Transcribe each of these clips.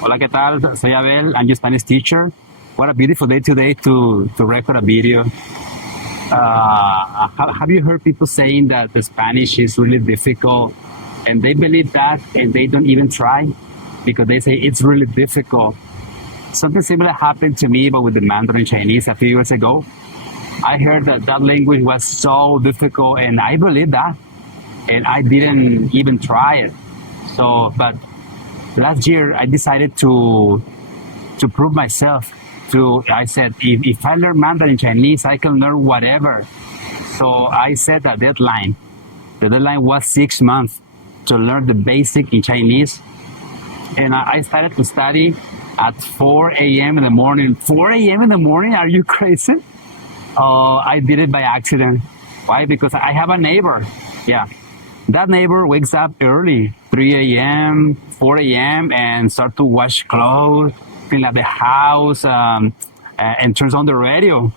Hola, ¿qué tal? Soy Abel. I'm your Spanish teacher. What a beautiful day today to record a video. Have you heard people saying that the Spanish is really difficult and they believe that and they don't even try because they say it's really difficult? Something similar happened to me, but with the Mandarin Chinese a few years ago. I heard that that language was so difficult and I believed that and I didn't even try it. But last year I decided to prove myself. I said, if I learn Mandarin Chinese, I can learn whatever. So I set a deadline. The deadline was 6 months to learn the basic in Chinese. And I started to study at 4 a.m. in the morning. 4 a.m. in the morning? Are you crazy? I did it by accident. Why? Because I have a neighbor. Yeah. That neighbor wakes up early, 3 a.m., 4 a.m., and start to wash clothes, clean up the house, and turns on the radio.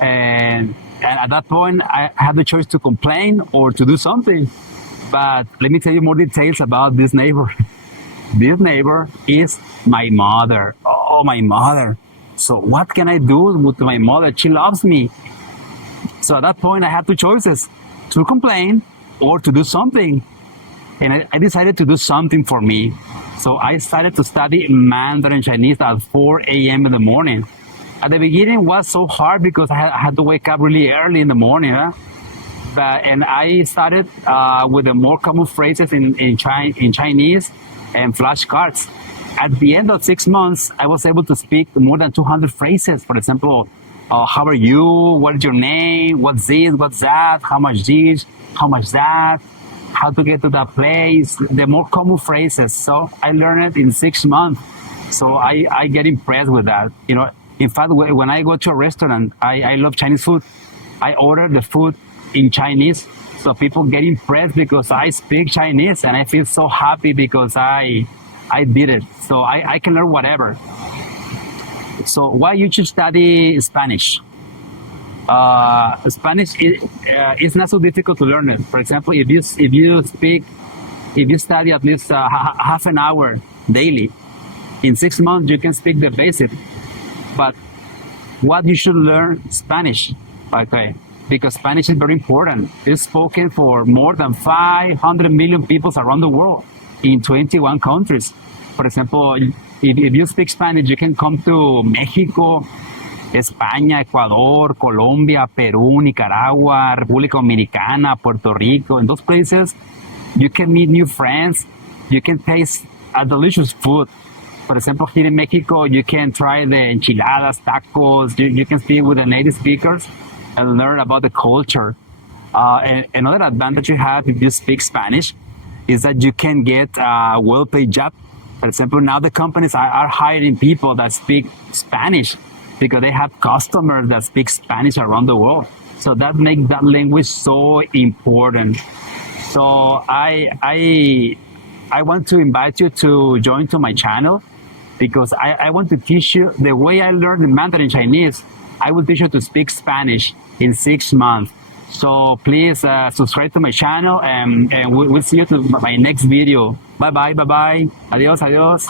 And at that point, I had the choice to complain or to do something. But let me tell you more details about this neighbor. This neighbor is my mother. Oh, my mother. So what can I do with my mother? She loves me. So at that point, I had two choices, to complain or to do something. And I decided to do something for me. So I started to study Mandarin Chinese at 4 a.m. in the morning. At the beginning, it was so hard because I had to wake up really early in the morning. And I started with the more common phrases in Chinese and flashcards. At the end of 6 months, I was able to speak more than 200 phrases. For example, how are you? What is your name? What's this? What's that? How much this? How much that? How to get to that place? The more common phrases. So I learned it in 6 months. So I get impressed with that. You know, in fact, when I go to a restaurant, I love Chinese food. I order the food in Chinese. So people get impressed because I speak Chinese and I feel so happy because I did it. So I can learn whatever. So why you should study Spanish? Spanish is not so difficult to learn it. For example, if you study at least half an hour daily, in 6 months you can speak the basic. But what you should learn Spanish, okay? Because Spanish is very important. It's spoken for more than 500 million people around the world in 21 countries. For example, if you speak Spanish, you can come to Mexico, España, Ecuador, Colombia, Peru, Nicaragua, República Dominicana, Puerto Rico. In those places, you can meet new friends. You can taste a delicious food. For example, here in Mexico, you can try the enchiladas, tacos. You can speak with the native speakers and learn about the culture. And another advantage you have if you speak Spanish is that you can get a well-paid job. For example, now the companies are hiring people that speak Spanish because they have customers that speak Spanish around the world. So that makes that language so important. So I want to invite you to join to my channel because I want to teach you the way I learned the Mandarin Chinese. I will teach you to speak Spanish in 6 months. So please subscribe to my channel and we'll see you to my next video. Bye bye, bye bye. Adios, adios.